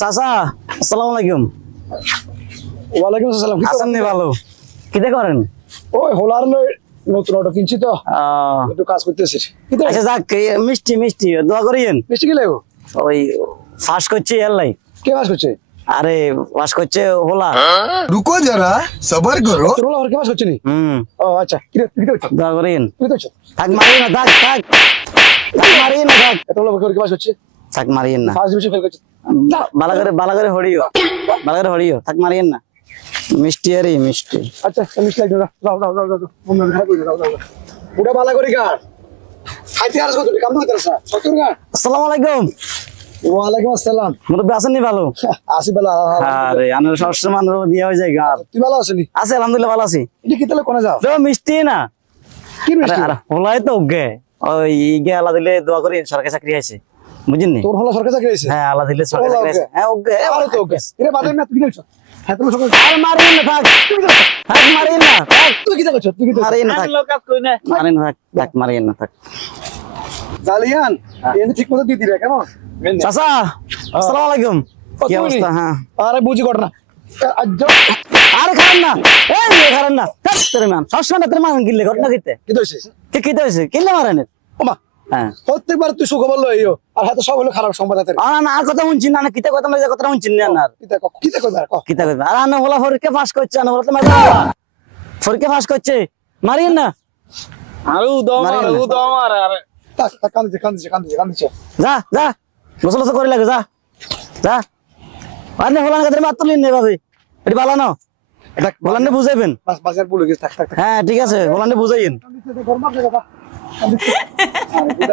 চাচা আসসালামু আলাইকুম। ওয়ালাইকুম আসসালাম। আছেন নি ভালো? কিতে করেন? ওই হোলার নতুন অটো কিনছি তো একটু কাজ করতেছি। আচ্ছা যাক, মিষ্টি মিষ্টি দোয়া করিয়েন। মিষ্টি কি লাগবো? ওই ফাঁস করছে এলাই। কে পাস করছে? আরে ফাঁস করছে হোলা। रुको जरा सबर करो। তোর হোলা কে পাস করছে নি? ও আচ্ছা, কি করছ? দোয়া করিয়েন। কি করছ? থাক মারিয়ে না, থাক থাক থাক মারিয়ে না, থাক এত হোলা কে পাস করছে? থাক মারিয়েন না। ফার্স্ট ডিভিশন ফেল করছে। বালা করে হড়িও, বালা করে হড়িও, থাক মারিয়েন না। মিষ্টি আরে মিষ্টি। আচ্ছা মিষ্টি লাগবে না। যাও যাও যাও যাও। মন খারাপ হয়ে যাও যাও। বুড়া বালা করি কার? খাইতে আর কত কাম করতে না। সত্তর গা। আসসালামু আলাইকুম। ওয়ালাইকুম আসসালাম। মুরব্বি আছেন নি ভালো? আসি বালা। আরে আনার সবসময় মানুষ দিয়া হয়ে যায় গার। তুই ভালো আছিস? আছে আলহামদুলিল্লাহ ভালো আছি। এটা কি তাহলে কোনে যাও? তো মিষ্টি না। কি মিষ্টি? আরে হোলাই তো ওকে। ওই ইগে আলা দিলে দোয়া করি সরকারি চাকরি আছে। বুঝিন নি? তোর হলো সরকারি চাকরি আছে? হ্যাঁ আলা দিলে সরকারি চাকরি আছে। হ্যাঁ ওকে। আরে তো ওকে। এরে বাদে না তুই কি করছ? হ্যাঁ তুমি সকাল আর মারিন না, থাক। থাক মারিন না, থাক। তুই কি করছ? তুই কি করছ? মারিন না, থাক। লোকাত কই না মারিন না, থাক। থাক মারিন না, থাক। জালিয়ান এনে ঠিক মতো দিয়ে দিবে কেন? চাচা আসসালামু আলাইকুম। কি অবস্থা? হ্যাঁ আরে বুঝি ঘটনা। আরে খারাপ না, এই খারাপ না। থাক তোর মান সবসময় তোর মান গিলে ঘটনা কিতে কি হইছে? কি কিতে হইছে কিলে মারেন? ওমা হ্যাঁ প্রত্যেকবার তুই সুখবর লই আইও আর হাতে সব হলো খারাপ সংবাদ হাতে। আর না আর কথা শুনছি না, কিতে কথা মানে কথা শুনছি না আর কি দেখো দেখো কিতে কথা। আর না হলা ফরকে পাস করছে না, হলা তো মারা ফরকে পাস করছে। মারিন না, আরে উদমার আরে তাক কান্দিছে যা যা গোসল গোসল করে লাগে, যা যা। আর না হলা কাদের মাত্র লিন নে ভাবে এটি ভালো না। দেখ হলান্ডে বুঝাইবেন। বাস বাজার বলে গেছে। থাক হ্যাঁ ঠিক আছে, হলান্ডে বুঝাইন। কান্দিছে গরম লাগে বাবা কান্দিছে। আরে